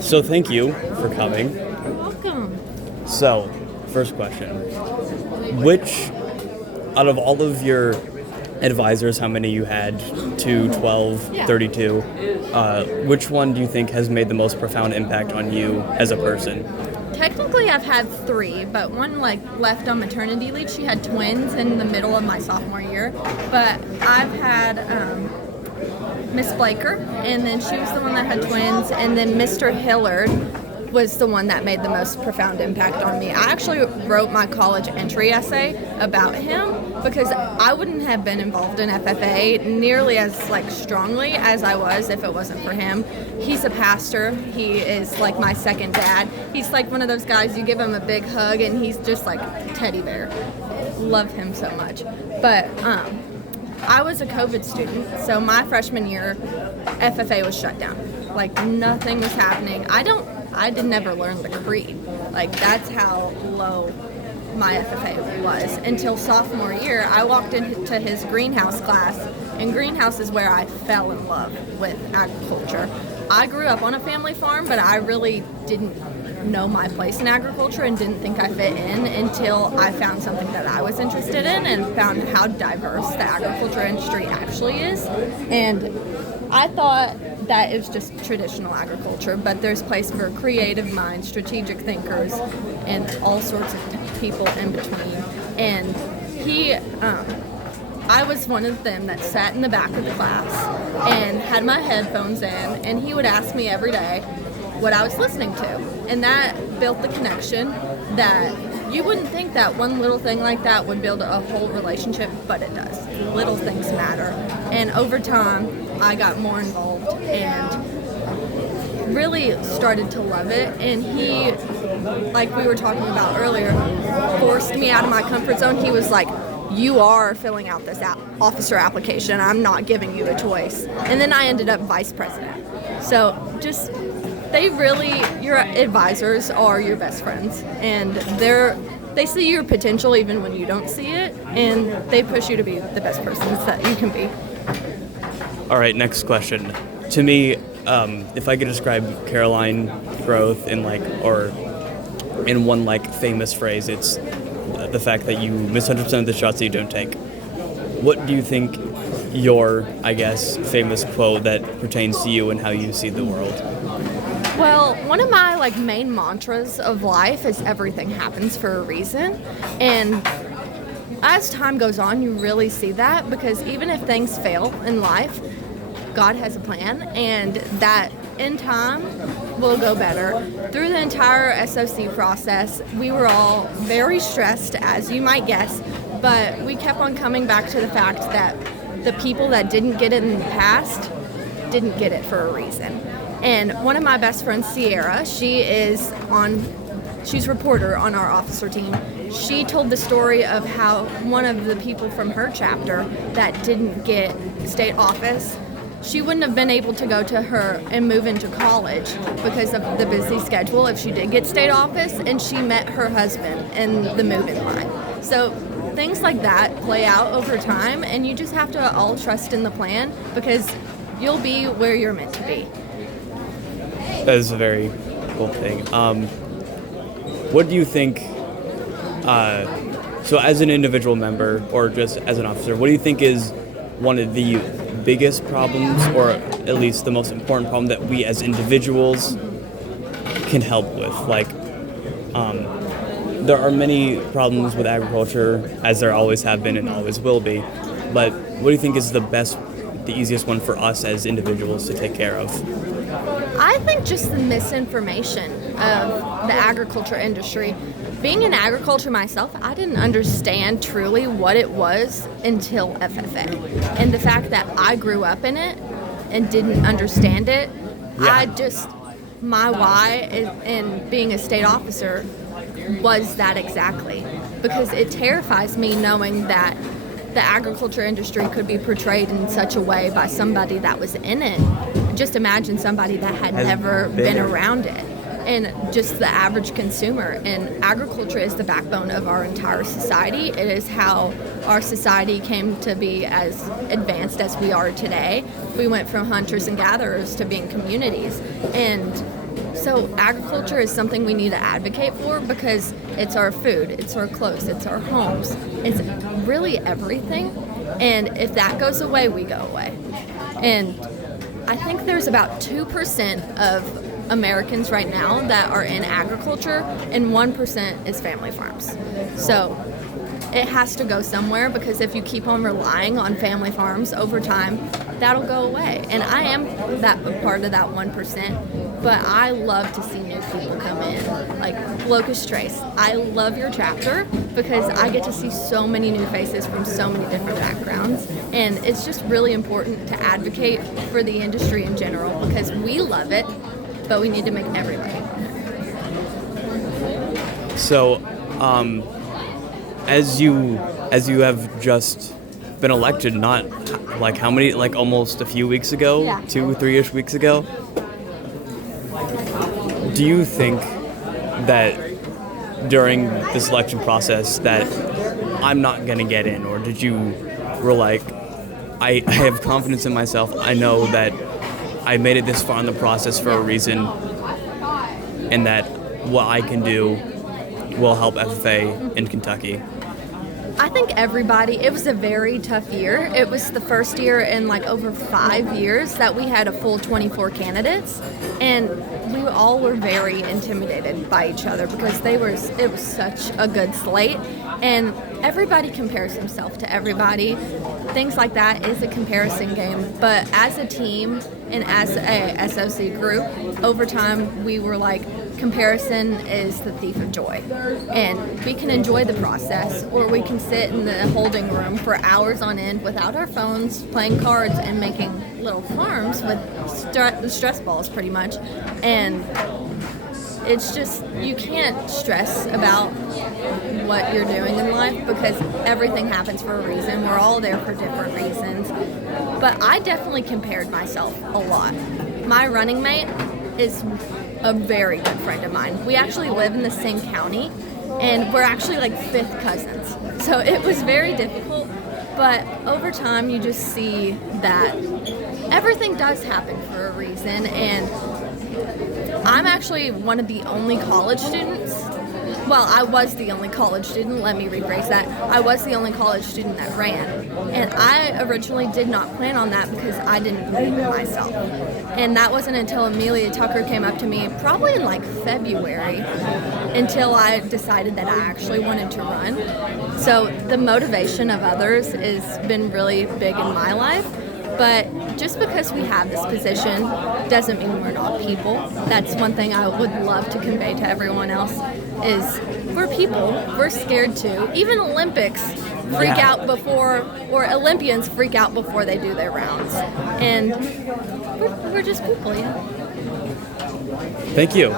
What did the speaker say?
So thank you for coming. You're welcome. So, first question. Which, out of all of your advisors, how many you had, 2, 12, Yeah. 32, which one do you think has made the most profound impact on you as a person? Technically, I've had 3, but one left on maternity leave. She had twins in the middle of my sophomore year. But I've had Miss Blaker, and then she was the one that had twins, and then Mr. Hillard was the one that made the most profound impact on me. I actually wrote my college entry essay about him because I wouldn't have been involved in FFA nearly as strongly as I was if it wasn't for him. He's a pastor. He is like my second dad. He's like one of those guys, you give him a big hug and he's just like a teddy bear. Love him so much. But I was a COVID student, so my freshman year, FFA was shut down. Nothing was happening. I did never learn the creed. That's how low my FFA was. Until sophomore year, I walked into his greenhouse class, and greenhouse is where I fell in love with agriculture. I grew up on a family farm, but I really didn't know my place in agriculture and didn't think I fit in until I found something that I was interested in and found how diverse the agriculture industry actually is. And I thought that it was just traditional agriculture, but there's place for creative minds, strategic thinkers, and all sorts of people in between. And I was one of them that sat in the back of the class and had my headphones in, and he would ask me every day what I was listening to. And that built the connection that you wouldn't think that one little thing like that would build a whole relationship, but it does. Little things matter. And over time, I got more involved and really started to love it. And he, like we were talking about earlier, forced me out of my comfort zone. He was like, you are filling out this officer application. I'm not giving you a choice. And then I ended up vice president. So just, your advisors are your best friends. And they see your potential even when you don't see it. And they push you to be the best persons that you can be. All right, next question. To me, if I could describe Caroline growth in in one famous phrase, it's the fact that you miss 100% of the shots that you don't take. What do you think your, famous quote that pertains to you and how you see the world? Well, one of my main mantras of life is everything happens for a reason. And as time goes on, you really see that, because even if things fail in life, God has a plan, and that in time will go better. Through the entire SOC process, we were all very stressed, as you might guess, but we kept on coming back to the fact that the people that didn't get it in the past didn't get it for a reason. And one of my best friends, Sierra, she's reporter on our officer team. She told the story of how one of the people from her chapter that didn't get state office, she wouldn't have been able to go to her and move into college because of the busy schedule if she did get state office, and she met her husband in the move-in line. So things like that play out over time, and you just have to all trust in the plan, because you'll be where you're meant to be. That is a very cool thing. What do you think, so as an individual member or just as an officer, what do you think is one of the biggest problems, or at least the most important problem, that we as individuals can help with? There are many problems with agriculture, as there always have been and always will be, but what do you think is the easiest one for us as individuals to take care of? I think just the misinformation of the agriculture industry. Being in agriculture myself, I didn't understand truly what it was until FFA. And the fact that I grew up in it and didn't understand it, my why in being a state officer was that exactly. Because it terrifies me knowing that the agriculture industry could be portrayed in such a way by somebody that was in it. Just imagine somebody that had never been around it. and just the average consumer. And agriculture is the backbone of our entire society. It is how our society came to be as advanced as we are today. We went from hunters and gatherers to being communities. And so agriculture is something we need to advocate for because it's our food, it's our clothes, it's our homes. It's really everything. And if that goes away, we go away. And I think there's about 2% of Americans right now that are in agriculture, and 1% is family farms. So it has to go somewhere, because if you keep on relying on family farms over time, that'll go away. And I am that part of that 1%, but I love to see new people come in. Like Locust Trace, I love your chapter because I get to see so many new faces from so many different backgrounds. And it's just really important to advocate for the industry in general because we love it, but we need to make everybody love it. So, as you have just been elected, not like how many, like almost a few weeks ago, Yeah. 2-3-ish weeks ago, do you think that during this election process that I'm not going to get in, or did you were like, I have confidence in myself, I know that I made it this far in the process for a reason, and that what I can do will help FFA in Kentucky? I think everybody, it was a very tough year. It was the first year in like over 5 years that we had a full 24 candidates, and we all were very intimidated by each other because it was such a good slate, and everybody compares himself to everybody. Things like that is a comparison game, but as a team and as a SOC group, over time we were like, comparison is the thief of joy, and we can enjoy the process, or we can sit in the holding room for hours on end without our phones, playing cards and making little farms with stress balls pretty much. And it's just, you can't stress about what you're doing in life because everything happens for a reason. We're all there for different reasons. But I definitely compared myself a lot. My running mate is a very good friend of mine. We actually live in the same county, and we're actually like fifth cousins. So it was very difficult, but over time you just see that everything does happen for a reason. And I'm actually one of the only college students. Well, I was the only college student, let me rephrase that. I was the only college student that ran. And I originally did not plan on that because I didn't believe in myself. And that wasn't until Amelia Tucker came up to me, probably in like February, until I decided that I actually wanted to run. So the motivation of others has been really big in my life. But just because we have this position doesn't mean we're not people. That's one thing I would love to convey to everyone else is we're people. We're scared too. Even Olympics freak out before, or Olympians freak out before they do their rounds. And we're just people, yeah. Thank you.